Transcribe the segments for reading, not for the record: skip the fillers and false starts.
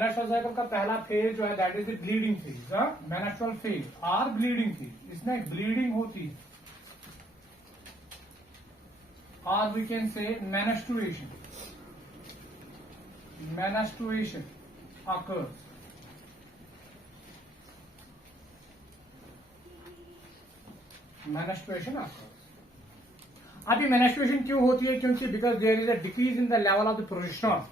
मेनस्ट्रुअल cycle का पहला phase जो है that is the bleeding phase. Menstrual phase और ब्लीडिंग फेज, इसमें ब्लीडिंग होती है और वी कैन से मेनस्ट्रुएशन। मेनस्ट्रुएशन occurs। मेनस्ट्रुएशन occurs। अभी मेनस्ट्रुएशन क्यों होती है? क्योंकि because there is a decrease in the level of the progesterone.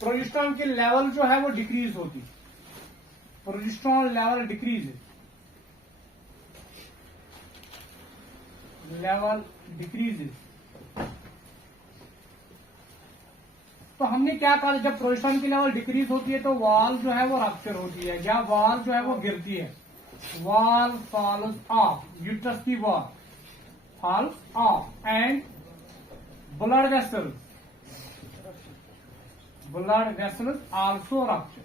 Progesterone की लेवल जो है वो डिक्रीज होती है। Progesterone level decrease, level decrease. तो हमने क्या कहा, जब प्रोजेस्टेरॉन की लेवल डिक्रीज होती है तो वॉल जो है वो रप्चर होती है या वॉल जो है वो गिरती है। वॉल फॉल्स ऑफ, यूट्रस की wall falls off and blood vessels also rupture.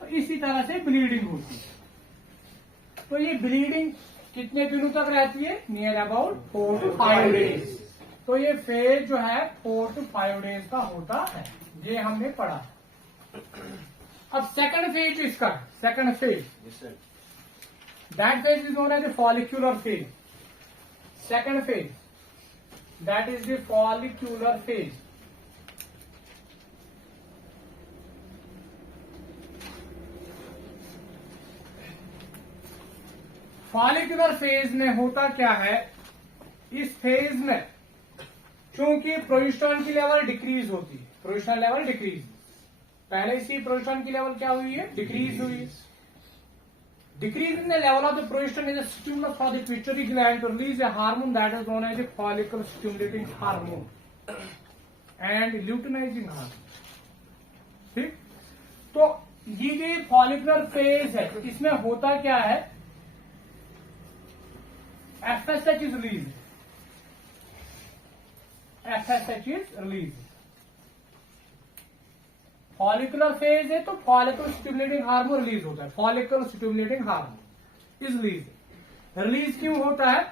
तो इसी तरह से ब्लीडिंग होती है। तो ये ब्लीडिंग कितने दिनों तक रहती है? Near about 4 to 5 days. तो ये फेज जो है 4 to 5 डेज का होता है, ये हमने पढ़ा। अब सेकंड फेज इसका, second phase that phase is known as the follicular phase. Second phase that is the follicular phase. Follicular phase में होता क्या है, इस फेज में चूंकि प्रोजेस्टेरॉन की लेवल डिक्रीज होती है, प्रोजेस्टेरॉन लेवल डिक्रीज, पहले इसी प्रोजेस्टेरॉन की लेवल क्या हुई है? डिक्रीज हुई है। Decrease in the level of the progesterone is a stimulus for the pituitary gland to release a hormone that is known as the follicle stimulating hormone and luteinizing hormone. ठीक, तो ये जो follicular phase है इसमें होता क्या है, FSH is released। FSH is released। Follicular phase है तो फॉलिकल स्टिमुलेटिंग हार्मोन रिलीज होता है। Follicle stimulating hormone is release. Release क्यों होता है?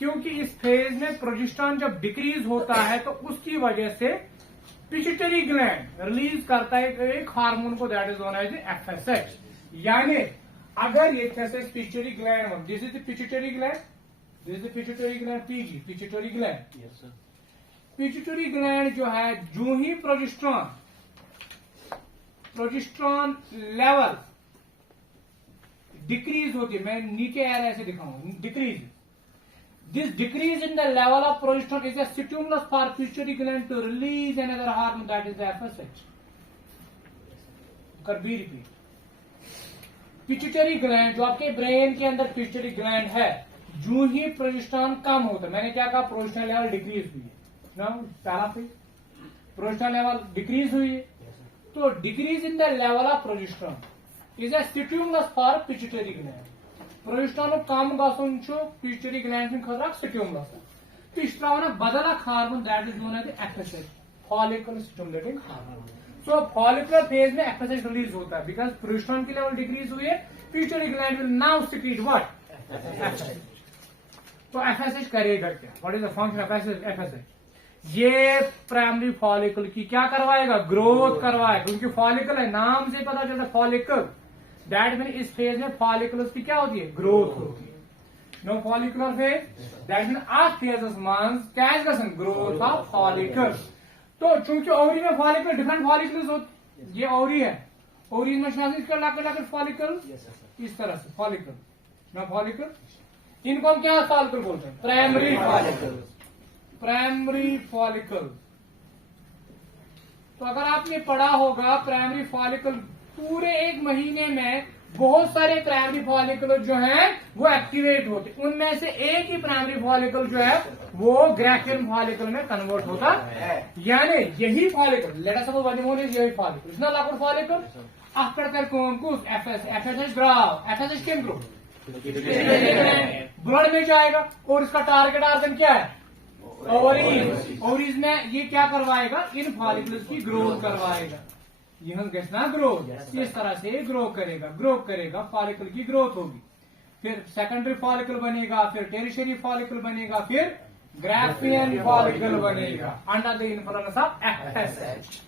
क्योंकि इस फेज में प्रोजेस्टेरॉन जब डिक्रीज होता है तो उसकी वजह से पिट्यूटरी ग्लैंड रिलीज करता है एक हार्मोन को that is known as FSH। यानी अगर ये जैसे pituitary gland, this is the pituitary gland, this is the pituitary gland, PG pituitary gland. Yes sir. Pituitary gland जो है जो ही प्रोजेस्टेरॉन लेवल डिक्रीज होती है, मैं नीचे आ रहा ऐसे दिखाऊंगा, decrease, this decrease in the level of progesterone is a stimulus for pituitary gland to release another hormone that is FSH। कर बी रिपीट, पिट्यूटरी ग्लैंड जो आपके ब्रेन के अंदर पिट्यूटरी ग्लैंड है, जो ही प्रोजेस्टेरॉन कम होता है, मैंने क्या कहा, प्रोजेस्टेरॉन लेवल डिक्रीज हुई है ना, पहला फेज प्रोजेस्टेरॉन लेवल डिक्रीज हुई है, तो decrease in the level of progesterone is a stimulus for pituitary gland. Progesterone कम गसन पिट्यूटरी ग्लैंड खतरा स्टिमुलस तो इस तरह बदल hormone that is known as FSH, follicle stimulating hormone. So follicular phase में FSH रिलीज होता है बिकॉज प्रोजेस्टेरॉन की लेवल डिक्रीज हुई है, pituitary gland will now secrete what, FSH। तो FSH करेगा क्या? What is the function of FSH? ये प्राइमरी फॉलिकल की क्या करवाएगा? ग्रोथ करवाएगा, क्योंकि फॉलिकल है, नाम से पता चलता है फॉलिकल, दैट मीन इस फेज में फॉलिकल्स की क्या होती है? ग्रोथ होती है। No follicular phase, that mean आज फेजेस मंथ क्या है? Growth of follicle. तो चूंकि ओवरी में फॉलिकल डिफरेंट फॉलिकल्स होते, ये ओवरी है, ओवरी में लाकर फॉलिकल इस तरह से फॉलिकल, नो फॉलिकल, इनको हम क्या फॉलिकल बोलते हैं? Primary follicle. प्राइमरी फॉलिकल, तो अगर आपने पढ़ा होगा प्राइमरी फॉलिकल, पूरे एक महीने में बहुत सारे प्राइमरी फॉलिकल जो है वो एक्टिवेट होते, उनमें से एक ही प्राइमरी फॉलिकल जो है वो ग्रैफियन फॉलिकल में कन्वर्ट होता है। यानी यही फॉलिकल, लेट अस सपोज यही फॉलिकल, इतना लाखों फॉलिकल FSH ग्राफ, FSH केम ग्रो ब्लड में जाएगा और इसका टारगेट आर्गन क्या है? ओवरीज। ओवरीज में ये क्या करवाएगा? इन फॉलिकल्स की ग्रोथ करवाएगा, यह गैसना ग्रोथ, इस तरह से ग्रो करेगा, फॉलिकल की ग्रोथ होगी, फिर सेकेंडरी फॉलिकल बनेगा, फिर टेरिशरी फॉलिकल बनेगा, फिर ग्रैफियन फॉलिकल बनेगा under the influence of FSH।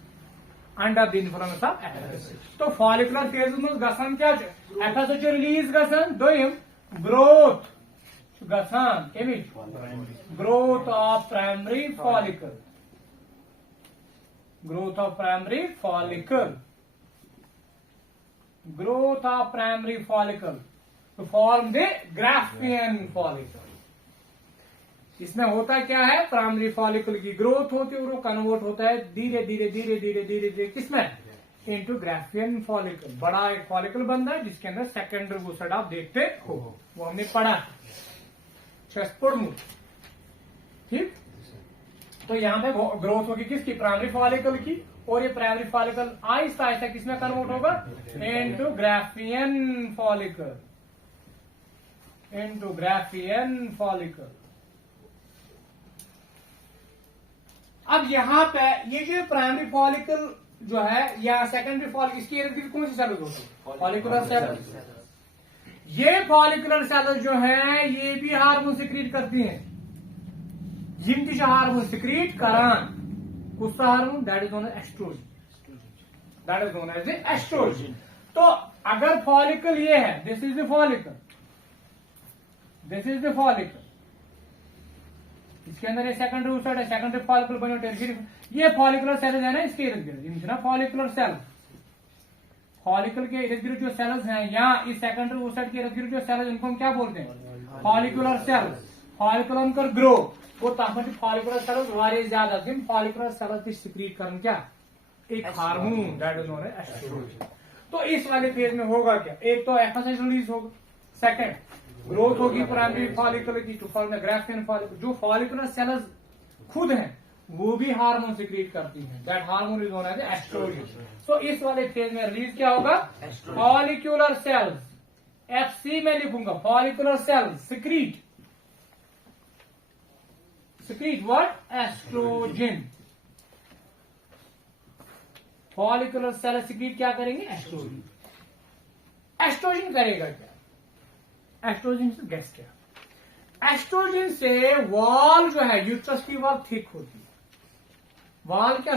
Under the influence of FSH. तो फॉलिकुलर फेज में गसान क्या एफएसएच रिलीज गसान दोयम ग्रोथ गसान केमिच growth of primary follicle, growth of primary follicle, growth of primary follicle to form the Graafian follicle। इसमें होता क्या है, प्राइमरी फॉलिकल की ग्रोथ होती है और वो कन्वर्ट होता है धीरे धीरे धीरे धीरे धीरे धीरे किसमें, इनटू ग्राफियन फॉलिकल। बड़ा एक फॉलिकल बनता है जिसके अंदर सेकेंडरी वूसेट आप देखते हो, वो हमने पढ़ा ठीक। तो यहाँ पे ग्रोथ होगी किसकी, प्राइमरी फॉलिकल की, और ये प्राइमरी फॉलिकल आहिस्ता आहिस्ता किसमें कन्वर्ट होगा, into Graafian follicle, into Graafian follicle. अब यहाँ पे ये जो प्राइमरी फॉलिकल जो है या सेकेंडरी फॉलिकल, इसकी इर्द गिर्द कौन सी सेल होती है, फॉलिकुलर सेल। ये फॉलिकुलर सेल जो है ये भी हार्मोन सिक्रीट करती हैं, यम ती हार्मोन सिक्रीट करान, कुछ hormone that is known as estrogen, that is known as estrogen. तो अगर फॉलिकल ये है, this is the follicle, this is the follicle, इसके अंदर ये सेकेंडरी वूसेट है, सेकेंडरी फॉलिकल बने होते, ये फॉलिकुलर सेल है ना, इसके इर्द गिर्द ना फॉलिकुलर सेल, फॉलिकल के इर्द गिर्द जो सेल्स हैं या इस सेकेंडरी वूसेट के इर्द गिर्द जो सेल्स, इनको हम क्या बोलते हैं, फॉलिकुलर सेल। फॉलिकुलर उनका ग्रो वो ताकि फॉलिकुलर सेल्स वारे ज्यादा दिन फॉलिकुलर सेल्स सिक्रीट करन क्या, एक hormone that is known as estrogen. तो इस वाले फेज में होगा क्या, एक तो एफएसएच रिलीज होगा, सेकंड ग्रोथ होगी प्राइमरी फॉलिकल की to form the Graafian follicle. जो फॉलिकुलर सेल्स खुद हैं वो भी हार्मोन सिक्रीट करती हैं, that hormone is known as estrogen. तो इस वाले फेज में रिलीज क्या होगा, फॉलिकुलर सेल्स, एफसी में लिखूंगा, follicular cells secrete what, estrogen. Follicular cell secrete क्या करेंगे, एस्ट्रोजन। एस्ट्रोजन करेगा क्या, एस्ट्रोजन से गैस क्या, एस्ट्रोजन से वॉल जो है यूट्रस की वॉल थिक होती है, वॉल क्या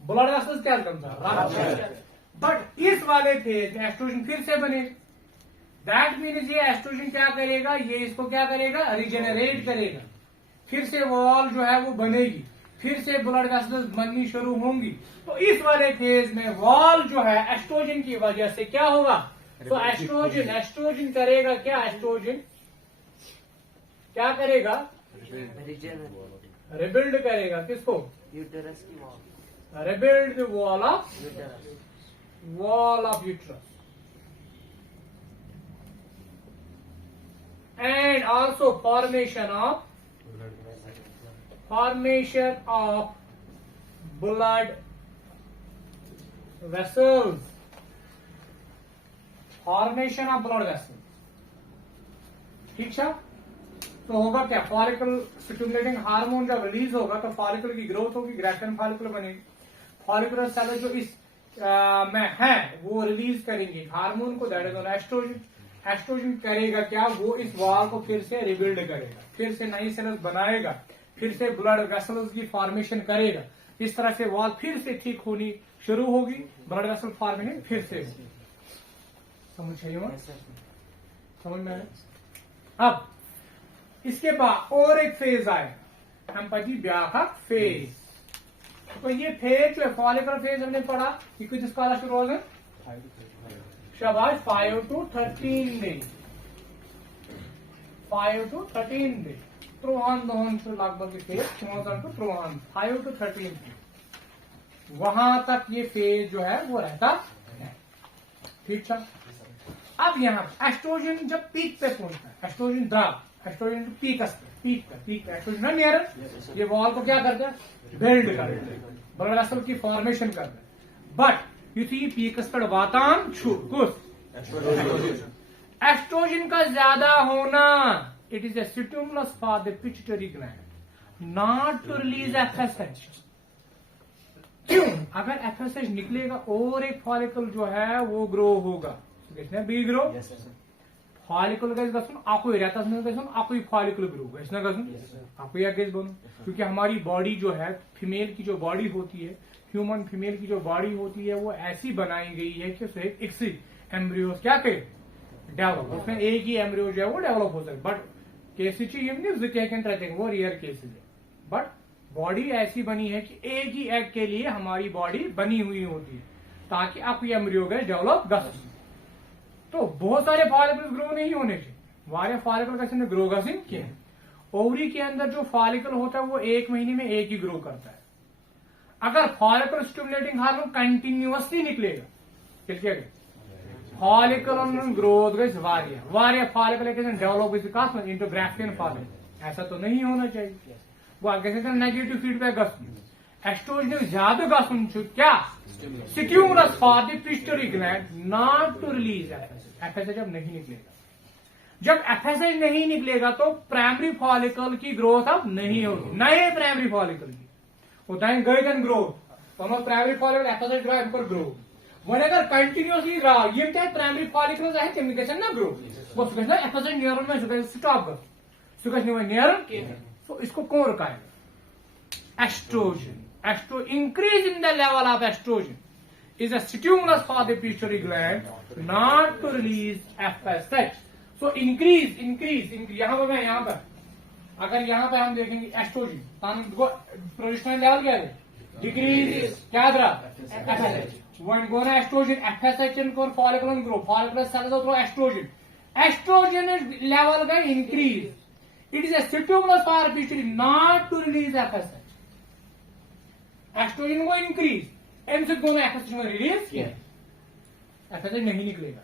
ब्लड वेसल्स क्या करता, बट इस वाले फेज में एस्ट्रोजन फिर से बनेगा, दैट मीन्स ये एस्ट्रोजन क्या करेगा, ये इसको क्या करेगा, रिजेनरेट करेगा, फिर से वॉल जो है वो बनेगी, फिर से ब्लड वेसल्स बननी शुरू होंगी। तो इस वाले फेज में वॉल जो है एस्ट्रोजन की वजह से क्या होगा, तो एस्ट्रोजन करेगा क्या, एस्ट्रोजन क्या करेगा, रिबिल्ड करेगा किसको, यूटेरस की wall, rebuild the wall of uterus, and also formation of blood vessels, formation of blood vessels, ठीक है। तो होगा क्या, फॉलिकल स्टिमुलेटिंग हार्मोन जब रिलीज होगा तो फॉलिकल की ग्रोथ होगी, ग्राफियन फॉलिकल बनेगी, फॉलिकुलर सेल जो इस में है वो रिलीज करेंगे हार्मोन को, that is known estrogen. Estrogen करेगा क्या, वो इस वॉल को फिर से रिबिल्ड करेगा, फिर से नई सेल्स बनाएगा, फिर से ब्लड वेसल्स की फॉर्मेशन करेगा, इस तरह से वॉल फिर से ठीक होनी शुरू होगी, ब्लड वेसल फॉर्मेशन फिर से होगी। समझ में आया। अब इसके बाद और एक फेज आए, हम पति ब्याह का फेज। तो ये फेज जो है फॉलिकुलर फेज हमने पढ़ा, कि कुछ स्कॉलरशिप रोज है शाबाश 5 to 13 डेज, 5 to 13 डेज, त्रोहन दोहन से लगभग फेज 5 to 13 वहां तक ये फेज जो है वो रहता है, ठीक है। अब यहाँ एस्ट्रोजन जब पीक पे पहुंचता है, estrogen drop, estrogen peak estrogen है नियर, ये वॉल को क्या करता है, बिल्ड करता है, ब्लड वेसल की फॉर्मेशन करता है। बट युथी पीकस पर वातान कुछ एस्ट्रोजन का ज्यादा होना, it is a stimulus for the pituitary gland not to release FSH. क्यों, अगर एफएसएच निकलेगा और एक फॉलिकल जो है वो ग्रो होगा, किसने बी ग्रो, फॉलिकल गज गसन अकुई रेतस में गसन अकुई फॉलिकल ग्रो गस ना गसन अकुई गज बन, क्योंकि हमारी बॉडी जो है फीमेल की जो बॉडी होती है, ह्यूमन फीमेल की जो बॉडी होती है वो ऐसी बनाई गई है कि उसे एक एम्ब्रियो क्या करे डेवलप, उसमें एक ही एम्ब्रियो जो है वो डेवलप हो सके। बट केसेस वो रियर केसेस है, बट बॉडी ऐसी बनी है कि एक ही एग के लिए हमारी बॉडी बनी हुई होती है ताकि आपकी एम्ब्रियो गए डेवलप गस। तो बहुत सारे फॉलिकल ग्रो नहीं होने चाहिए, वारे फॉलिकल कैसे ग्रो गसिंग किए। ओवरी के अंदर जो फॉलिकल होता है वो 1 महीने में एक ही ग्रो करता है। अगर फॉलिकल स्टिमुलेटिंग हार्मोन कंटिन्यूअसली निकलेगा फॉलिकल ग्रोथ गई वारिया follicle develop into Graafian follicle, ऐसा तो नहीं होना चाहिए। वो नेगेटिव फीडबैक एस्ट्रोजन ज्यादा गसन क्या stimulus for the pituitary gland not to release FSH. जब नहीं निकलेगा, जब एफएसएच नहीं निकलेगा तो प्राइमरी फॉलिकल की ग्रोथ अब नहीं होगी, नए प्राइमरी फॉलिकल की होता है गई ग्रोथ, तो primary follicle FSH grow one अगर कंटिन्यूअसली रहा ये प्राइमरी फॉलिकल है कम्युनिकेशन ना ग्रो वो एफएसएच न्यूरल में स्टॉप कर न्यूरल, तो इसको कौन रुकाएगा estrogen increase in the level of estrogen is a stimulus for the pituitary gland not to release FSH. So increase यहाँ पर मैं यहाँ पर अगर यहाँ पे हम देखेंगे एस्ट्रोजन प्रोजेस्टेरोन लेवल क्या है डिक्रीज क्या रहा FSH when go na estrogen FSH and for follicle and grow follicular cells through estrogen level का increase it is a stimulus for pituitary not to release FSH. Estrogen को increase एमसे दोनों FSH में release FSH नहीं निकलेगा,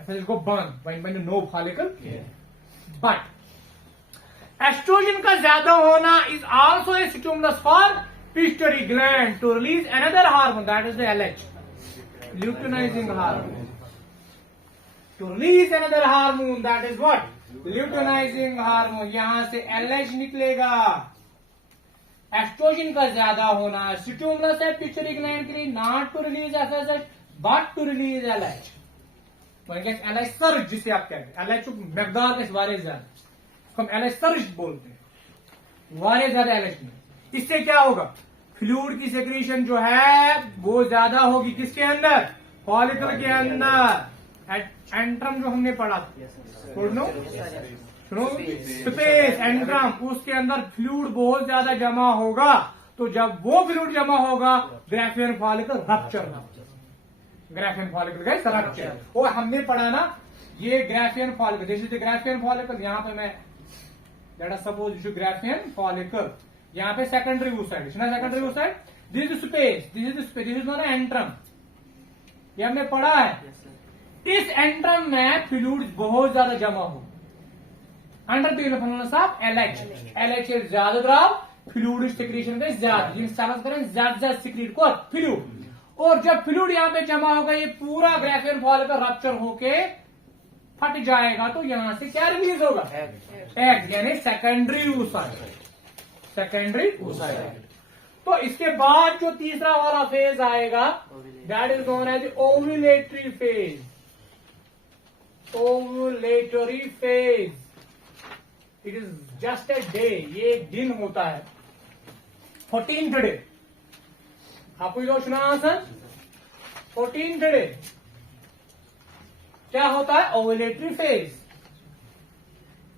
FSH को बंद when no follicle. But estrogen का ज्यादा होना is also a stimulus for pituitary gland to release another hormone that is the LH luteinizing hormone, to release another hormone that is what luteinizing hormone. यहां से LH निकलेगा, oestrogen का ज्यादा होना stimulus है पिट्यूटरी ग्लैंड के लिए not to release FSH but to release LH. LH surge जिसे आप कहते हैं, एलएच मकदार के बारे ज्यादा हम एलएच सर्ज बोलते हैं, वारे ज्यादा एलएच में। इससे क्या होगा फ्लूइड की सेक्रेशन जो है वो ज्यादा होगी किसके अंदर फॉलिकल के अंदर। एंट्रम जो हमने पढ़ा सुनो स्पेस एंट्रम उसके अंदर फ्लूइड बहुत ज्यादा जमा होगा, तो जब वो फ्लूइड जमा होगा ग्राफियन फॉलिकल रप्चर रप्चर। और हमने पढ़ा ना ये ग्राफियन फॉलिकल जैसे ग्राफियन फॉलिकल यहाँ पे मैं लेट सपोज ग्राफियन फॉलिकल यहाँ पे secondary oocyte secondary oocyte this is space this is not antrum, ये हमने पढ़ा है। इस एंट्रम में फ्लूइड बहुत ज्यादा जमा हो under the influence of LH ज्यादा द्राव फ्लूइड सिक्रीशन का ज्यादा करें ज्यादा सिक्रीट को फ्लूइड, और जब फ्लूइड यहाँ पे जमा होगा ये पूरा ग्राफियन फॉलिकल रप्चर होके फट जाएगा, तो यहां से क्या रिलीज होगा एग यानी सेकेंडरी oocyte। तो इसके बाद जो तीसरा वाला फेज आएगा that is known as ovulatory phase. Ovulatory phase it is just a day, ये एक दिन होता है 14th डे। आपको जो सुना सर 14th डे क्या होता है ओव्यूलेटरी फेज।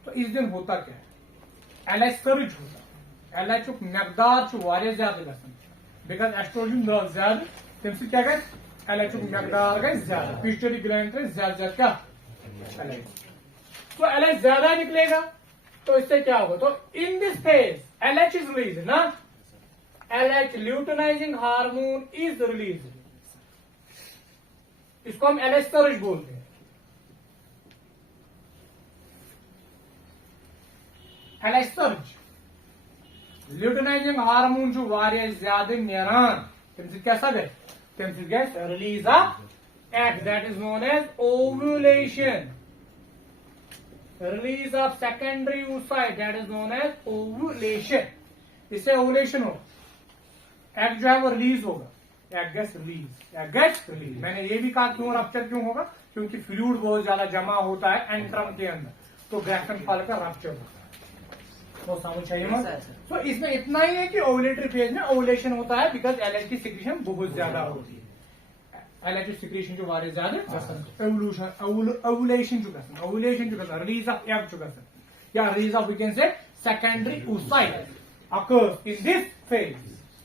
तो इस दिन होता क्या है एलएच सर्ज होता है, एलएच मकदार वारिया ज्यादा गसन बिकॉज एस्ट्रोजन ज्यादा तम क्या गए एलएच मकदार गए ज्यादा पिट्यूटरी ग्लैंड से ज्यादा क्या एलएच, तो एलएच ज्यादा निकलेगा। तो इससे क्या होगा तो in this phase LH is release ना, LH luteinizing hormone is release, इसको हम एलएच सर्ज बोलते हैं। एलएच सर्ज ल्यूटिनाइजिंग हार्मोन जो वारिया ज्यादा नेरान तम कैसा गए तम गए release of egg that is known as ovulation, release of secondary oocyte that is known as ovulation. इससे ओव्यूलेशन हो एग जो है वो रिलीज होगा, एग गेट्स रिलीज मैंने ये भी कहा क्यों रप्चर क्यों होगा क्योंकि फ्लूइड बहुत ज्यादा जमा होता है एंट्रम के अंदर, तो ग्राफ्टियन फॉलिकल रप्चर होता है। तो समझ चाहिए Yes, मत। sir. तो इसमें इतना ही है कि ओवुलेटरी फेज में ओवुलेशन होता है, बिकॉज एलएच की सिक्रीशन बहुत ज्यादा होती है। एलएच सिक्रीशन जो वारे ज्यादा ओवुलेशन जो रिलीज ऑफ एफ जो या release of we can say secondary oocyte occurs in this phase।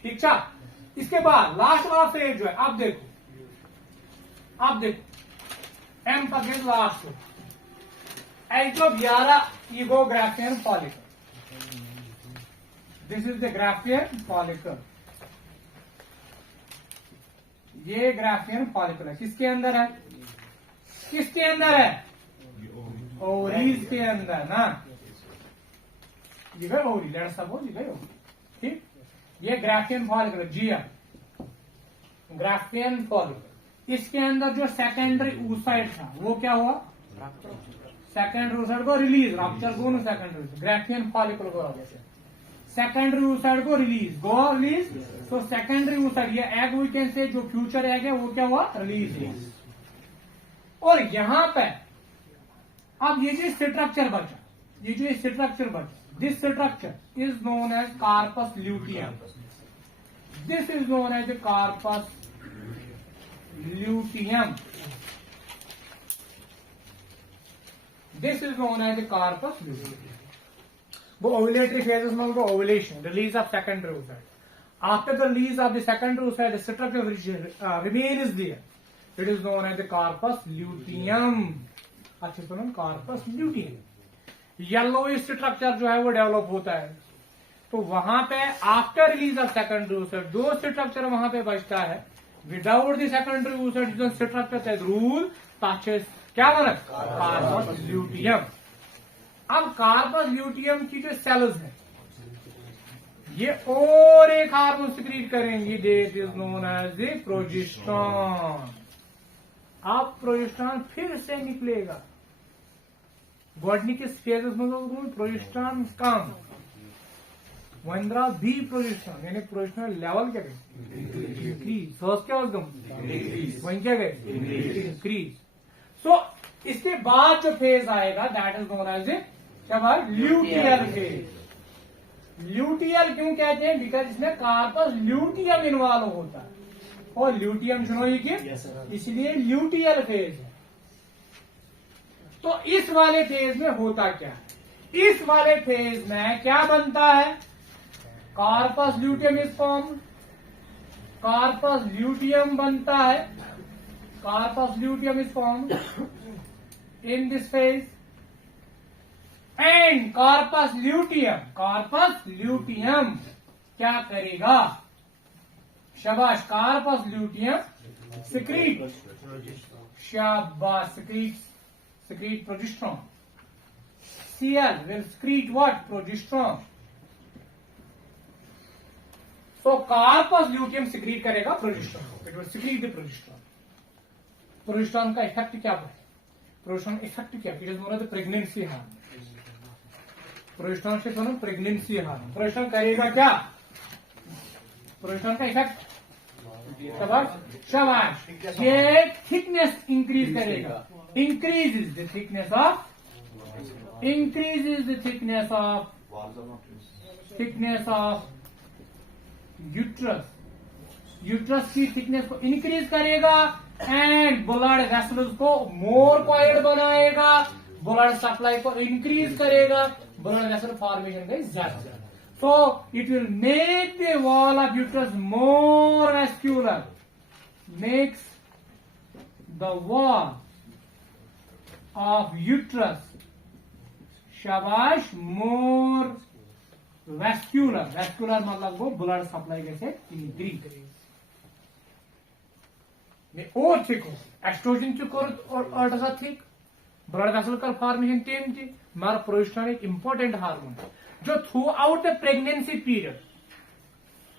ठीक था। इसके बाद लास्ट वाला फेज जो है, आप देखो एम पर लास्ट एल्टोबियारा ईगो Graafian follicle. This is the Graafian follicle. ये ग्राफ्टियन फॉलिकल है, किसके अंदर है? ओवरीज के अंदर ना। ये गए ओवरी, लेट सपोज ये गए ओवरी। ठीक, ये ग्राफ्टियन फॉलिकल जिया ग्राफ्टियन फॉलिकल। इसके अंदर जो सेकेंडरी oocyte था वो क्या हुआ? सेकेंडरी oocyte को रिलीज, रप्चर दोनों सेकेंडरी ग्राफ्टियन फॉलिकल को सेकेंडरी oocyte को रिलीज तो सेकेंडरी oocyte ये एग वी कैन से जो फ्यूचर एग है वो क्या हुआ? रिलीज। और यहां पे अब ये जो स्ट्रक्चर बचा, this structure is known as corpus luteum. This is known as corpus luteum. This is known as corpus luteum. वो ओवुलेटरी फेजेस में उनको ovulation, release of secondary oocyte। After the release of the secondary oocyte, the structure which remains there, it is known as the corpus luteum। अच्छे सुनो, corpus luteum. Yellow structure जो है वो develop होता है, तो वहां पे after release of secondary oocyte दो स्ट्रक्चर वहां पे बचता है। विदाउट द सेकेंडरी oocyte जो स्ट्रक्चर रूल क्या बना? Corpus luteum. अब कार्पस ल्यूटियम की जो सेल्स है ये और एक हार्मोन सिक्रीट करेंगी, that is known as the progesterone. अब प्रोजेस्टेरॉन फिर से निकलेगा। गोडनिक फेजेस में प्रोजेस्टेरॉन कम, वंद्रा भी प्रोजेस्टेरॉन यानी प्रोजेस्टेरॉन लेवल क्या गए? इंक्रीज। फर्स्ट क्या होगा? वहीं क्या गए? इंक्रीज। सो इसके बाद जो फेज आएगा that is known as luteal phase. Luteal क्यों कहते हैं? बिकॉज इसमें कार्पस ल्यूटियम इन्वॉल्व होता है, और ल्यूटियम सुनो ये कि इसलिए ल्यूटियल फेज है। तो इस वाले फेज में होता क्या है? इस वाले फेज में क्या बनता है? Corpus luteum is form, corpus luteum बनता है। Corpus luteum is form in this phase, and corpus luteum क्या करेगा? शाबाश, कार्पस ल्यूटियम सिक्रीट, शाबाश, secrete progesterone. Cl will secrete what? Progesterone. So corpus luteum secrete करेगा progesterone, it will secrete the progesterone. Progesterone का effect क्या है? Progesterone effect क्या? It is known as pregnancy hormone. Progesterone से सुनो pregnancy hormone. Progesterone करेगा क्या? Progesterone का इफेक्ट शाबाश, ये थिकनेस इंक्रीज करेगा। Increases the thickness of uterus. Uterus की थिकनेस को इंक्रीज करेगा एंड ब्लड वेसल्स को मोर कॉइल्ड बनाएगा, ब्लड सप्लाई को इंक्रीज करेगा, ब्लड वेसल फॉर्मेशन का ज्यादा। So it will make the wall of uterus more vascular, makes the wall of uterus शाबाश मोर वेस्क्यूलर। वेस्क्यूलर मतलब वो ब्लड सप्लाई कैसे इंक्रीज और थिक हो, एस्ट्रोजन और थिक, ब्लड वेसल का फॉर्मेशन टेम थी। मगर प्रोजेस्टेरॉन एक इंपॉर्टेंट हार्मोन है जो through out the pregnancy period,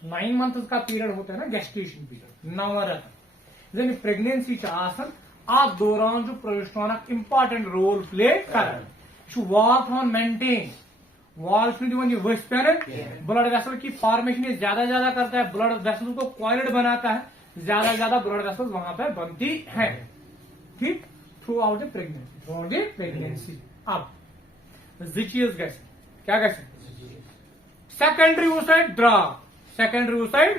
9 months का पीरियड होता है ना, गेस्टेशन पीरियड, 9 रेत प्रेगनेंसी आप दौरान जो प्रोजेस्टेरॉन इंपॉर्टेंट रोल प्ले कर वॉल थॉन मेंटेन वॉल ब्लड वेसल की फॉर्मेशन ज्यादा करता है, ब्लड वेसल को कॉइल्ड बनाता है, ज्यादा ब्लड वेसल वहां पे बनती है। ठीक, थ्रू आउट द प्रेगनेंसी अब जि चीज गए क्या गए secondary oocyte draw secondary oocyte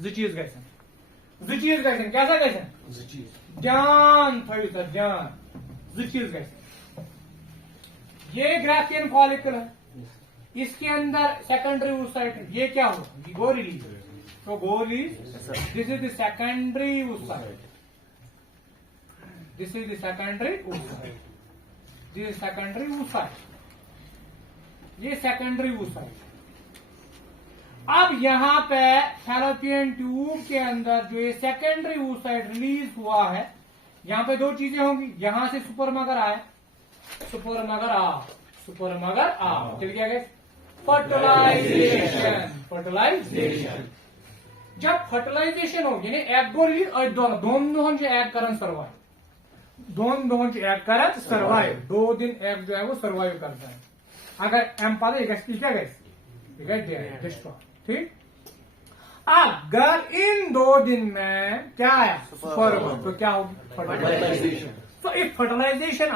जि चीज गए कैसा गए ध्यान थो सर ध्यान जि चीज गए ये ग्राफियन फॉलिकल है इसके अंदर सेकेंडरी oocyte है ये क्या हो गो रिलीज तो go release this is the secondary oocyte this is the secondary oocyte this is secondary oocyte ये सेकेंडरी oocyte अब यहां पे फैलोपियन ट्यूब के अंदर जो ये सेकेंडरी oocyte रिलीज हुआ है यहां पे दो चीजें होंगी यहां से सुपरमगर आए सुपरमगर आ चल गया गया फर्टिलाइजेशन जब फर्टिलाइजेशन होगी ना एग गो रिलीज दोन दोन एग करन सर्वाइव दोन एग करन सर्वाइव 2 दिन एग जो है वो सर्वाइव करता है अगर एम पाले क्या गए डिस्ट्रॉय ठीक अगर इन 2 दिन में क्या है स्पर्म तो क्या होगी फर्टिलाइजेशन तो इफ फर्टिलाइजेशन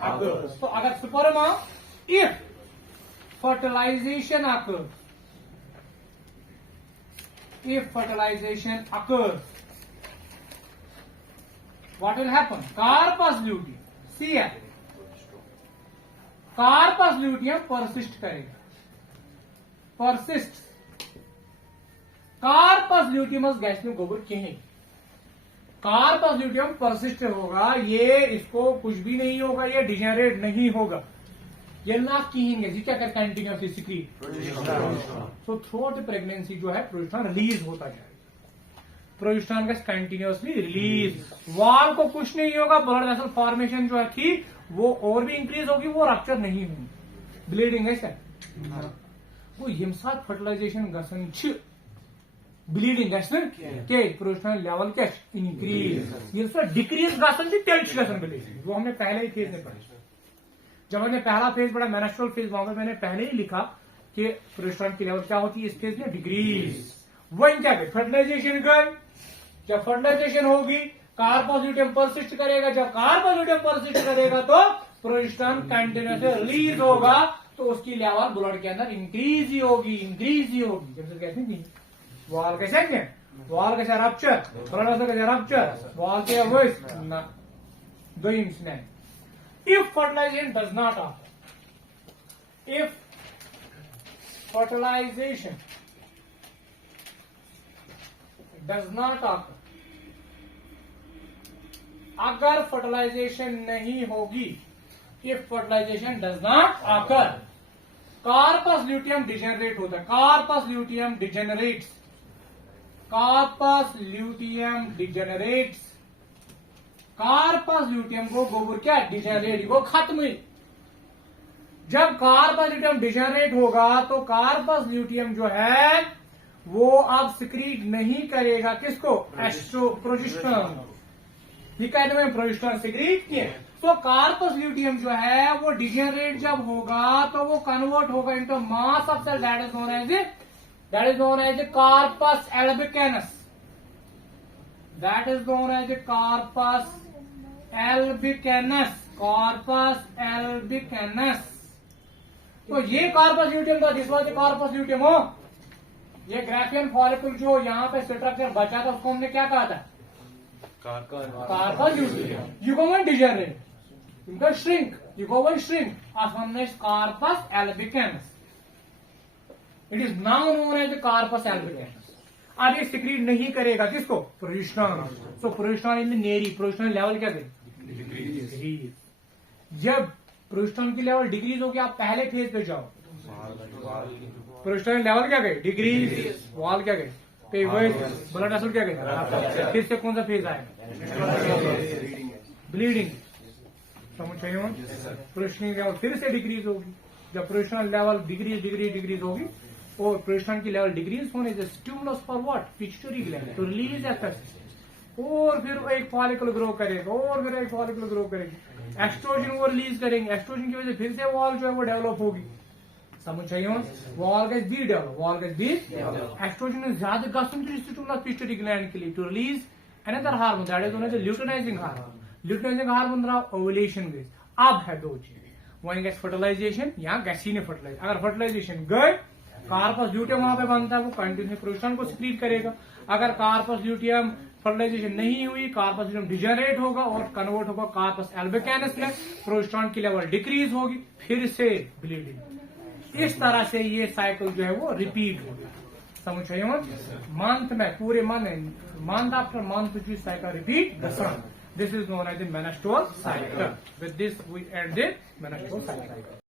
occurs तो अगर sperm if fertilization occurs what will happen carpus luteum CL corpus luteum persist करेगा कार्पस ल्यूटियमस गैस्ट्रिक गोबर कहीं कार्पस ल्यूटियम परसिस्ट होगा ये इसको कुछ भी नहीं होगा ये डिजेनरेट नहीं होगा ये ना कहेंगे जी क्या कर कंटिन्यूसली सिक्रीट तो थ्रू आउट द प्रेगनेंसी जो है प्रोजेस्टेरॉन रिलीज होता जाएगा प्रोजेस्टेरॉन का कंटिन्यूसली रिलीज वाल को कुछ नहीं होगा ब्लड वेसल फॉर्मेशन जो है थी वो और भी इंक्रीज होगी वो रप्चर नहीं होगी ब्लीडिंग है सर वो यम साथ फर्टिलाइजेशन गसन ब्लीडिंग के प्रोजेस्टेरॉन लेवल क्या इंक्रीज ये सर डिक्रीज गसन तेल ब्लीडिंग वो हमने पहले ही फेज में पढ़ी जब हमने पहला फेज पढ़ा मेनस्ट्रुअल फेज वहां पर मैंने पहले ही लिखा कि प्रोजेस्टेरॉन की लेवल क्या होती है इस फेज में डिक्रीज वही क्या फर्टिलाइजेशन कर जब फर्टिलाइजेशन होगी कार्पस ल्यूटियम परसिस्ट करेगा जब कार्पस ल्यूटियम परसिस्ट करेगा तो प्रोजेस्टेरॉन कंटिन्यूसली रिलीज होगा तो उसकी लेवल ब्लड के अंदर इंक्रीज ही होगी जब कहते हैं वॉल कैसे रप्चर ब्लड कैसे रप्चर वॉल के दो inch if fertilization does not occur अगर फर्टिलाइजेशन नहीं होगी if fertilization does not occur corpus luteum degenerate होता है corpus luteum degenerates corpus luteum को गोबर क्या डिजेनरेट को खत्म हुई जब कार्पस ल्यूटियम डिजेनरेट होगा तो कार्पस ल्यूटियम जो है वो अब सिक्रीट नहीं करेगा किसको प्रोजेस्टेरॉन ये कहते हैं प्रोजेस्टेरॉन सिक्रीट किए तो कार्पस ल्यूटियम जो है वो डिजेनरेट जब होगा तो वो कन्वर्ट होगा into mass of cell that is known as corpus albicans तो ये कार्पस ल्यूटियम था जिस वजह कार्पस ल्यूटियम हो ये ग्राफियन फॉलिकल जो यहाँ पे स्ट्रक्चर बचा था उसको हमने क्या कहा था corpus luteum you go one degenerate इनका श्रिंक हमने corpus albicans it is now known as corpus albicans अब ये सिक्रीट नहीं करेगा किसको प्रोजेस्टेरॉन सो प्रोजेस्टेरॉन इन नेरी प्रोजेस्टेरॉन लेवल क्या डिक्रीज जब प्रोजेस्टेरॉन की लेवल डिक्रीज होगी आप पहले फेज पे जाओ प्रोजेस्टेरॉन लेवल क्या गए डिक्रीज वॉल क्या गए ब्लड वेसल क्या गए फिर से कौन सा फेज आएगा ब्लीडिंग समझ चाहिए प्रोजेस्टेरॉन की लेवल फिर से डिक्रीज होगी जब प्रोजेस्टेरॉन लेवल डिक्रीज होगी और प्रोजेस्टेरॉन की लेवल डिक्रीज होने से stimulus for what pituitary gland to release FS और फिर एक फॉलिकल ग्रो करेगा और फिर एक फॉलिकल ग्रो करेगी एक्सट्रोजन वो रिलीज करेंगे एक्सट्रोजन की वजह से फिर से वॉल जो है वो डेवलप होगी समझ चाहिए वॉल गैस डी एक्सट्रोजन ज्यादा गसन स्टिमुलस पिट्यूटरी ग्लैंड के लिए to release another hormone that is known as the luteinizing hormone. Luteinizing hormone द्वारा ovulation गई. अब है दो चीजें, वन गैस फर्टिलाइजेशन या गैसीने फर्टिलाइजेशन. अगर फर्टिलाइजेशन गए, कार्पस ल्यूटियम वहां पे बनता है, वो कंटिन्यूस प्रोजेस्टेरोन को सिक्रीट करेगा. अगर कार्पस ल्यूटियम फर्टिलाइजेशन नहीं हुई, कार्पस ल्यूटियम डिजेनरेट होगा और कन्वर्ट होगा कार्पस एल्बिकैनस में, प्रोजेस्टेरोन की लेवल डिक्रीज होगी, फिर से ब्लीडिंग. इस तरह से ये साइकिल जो है वो रिपीट होगा. समझ रहे हो? मंथ में पूरे मंथ आफ्टर मंथ जो cycle repeat the sun. This is known as the menstrual cycle. With this, we end the menstrual cycle.